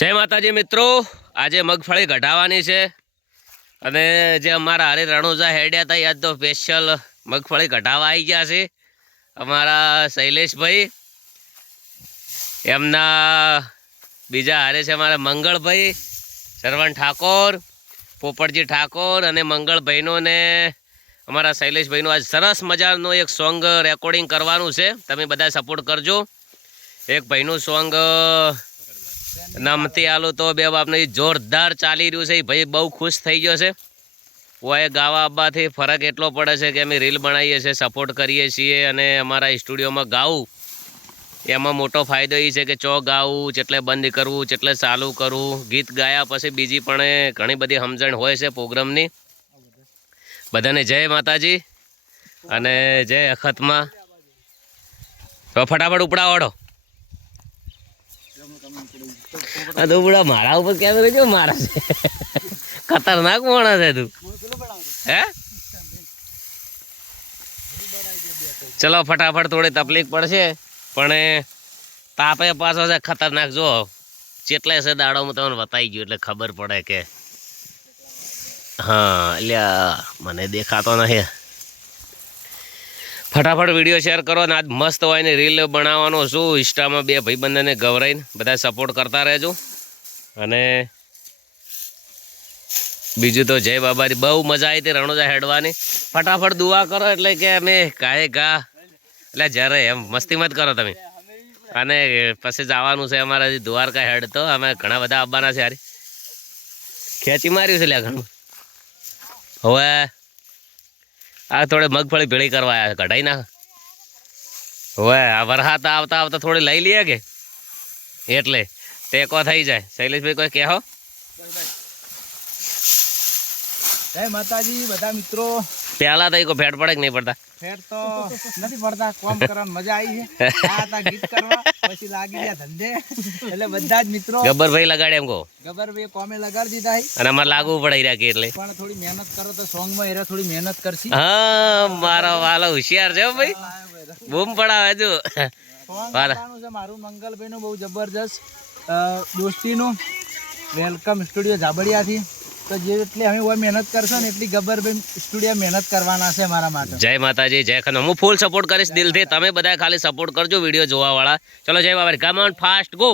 જય માતાજી મિત્રો. આજે મગફળી ઘટાવાની છે. અને જે અમારા હરે રણુજા હેડ્યા હતા, યાદ તો સ્પેશિયલ મગફળી ઘટાવા આવી ગયા છે. અમારા શૈલેષભાઈ, એમના બીજા હારે છે અમારા મંગળભાઈ, સરવણ ઠાકોર, પોપટજી ઠાકોર અને મંગળભાઈનો ને અમારા શૈલેષભાઈનું આજ સરસ મજાનું એક સોંગ રેકોર્ડિંગ કરવાનું છે. તમે બધા સપોર્ટ કરજો. એક ભાઈનું સોંગ નમતી આલુ તો બે બાપને જોરદાર ચાલી રહ્યું છે. ભાઈ બહુ ખુશ થઈ ગયો છે. ઓએ ગાવા આવવાથી ફરક એટલો પડે છે કે અમે રીલ બનાવીએ છીએ સપોર્ટ કરીએ છીએ અને અમારા સ્ટુડિયોમાં ગાવું. એમાં મોટો ફાયદો એ છે કે ચો ગાવું, જેટલે બંધ કરવું, જેટલે ચાલુ કરવું. ગીત ગાયા પછી બીજી પણ ઘણી બધી સમજણ હોય છે પ્રોગ્રામની. બધાને જય માતાજી અને જય અખતમાં. તો ફટાફટ ઉપડાવાડો આ તો મારા ઉપર કેમેરો જો મારા છે? ખતરનાક માણસ છે તું. હે? ચલો, ફટાફટ થોડી તકલીફ પડશે, પણ તાપે પાછો છે ખતરનાક. જો ચેટલે છે દાડોમાં તમને બતાવી ગયું, એટલે ખબર પડે કે હા એટલે મને દેખાતો નથી. ફટાફટ વીડિયો શેર કરો ને આજ મસ્ત હોય ને રીલ બનાવવાનો છું. ઇન્સ્ટામાં બે ભાઈબંધને ગવરાઈને બધા સપોર્ટ કરતા રહેજો. અને બીજું તો જય બાબાની બહુ મજા આવી હતી રણોજા હેડવાની. ફટાફટ દુઆ કરો એટલે કે અમે કાંઈ ગા. એટલે જ્યારે એમ મસ્તી મત કરો તમે. અને પછી જવાનું છે અમારે દ્વારકા હેડ તો. અમે ઘણા બધા આવવાના છે યારી ખેંચી માર્યું છે લ્યા ઘણું. હવે આ થોડે મગફળી ભેળી કરવા આવ્યા કઢાઈ ના હોય આ વરસાદ આવતા આવતા થોડી લઈ લઈએ કે? એટલે, ટેકો થઈ જાય. શૈલેષભાઈ કોઈ કહેવો જય માતાજી, બધા મિત્રો. પહેલા તો કોઈ ફેટ પડે કે નહીં પડતા? ફેર તો નથી પડતા કોમ કરવાની મજા આવી છે. આ ગીત કરવા પછી લાગી ગયા ધંધે. એટલે બધા જ મિત્રો ગબ્બરભાઈ લગાડે એમ કહો. ગબ્બરભાઈ કોમે લગાડી દીધા છે. અને અમારે લાગવું પડે રહ્યા કે એટલે. પણ થોડી મહેનત કરો તો સોંગમાં એરા થોડી મહેનત કરશી. હા મારો વાલો હોશિયાર છે ભાઈ. બૂમ પડાવે જો. મારું મંગલભાઈ નું બહુ જબરજસ્ત દોસ્તી દોસ્તીનું. Welcome studio જાબડિયાથી. તો જેટલી અમે હોય મહેનત કરશો ને એટલી ગબ્બરબેન સ્ટુડિયો મહેનત કરવાના છે મારા માટે. જય માતાજી, જય ખન હું ફૂલ સપોર્ટ કરીશ દિલથી. તમે બધા ખાલી સપોર્ટ કરજો વીડિયો જોવા વાળા ચલો, જય બાબા કમ ઓન ફાસ્ટ ગો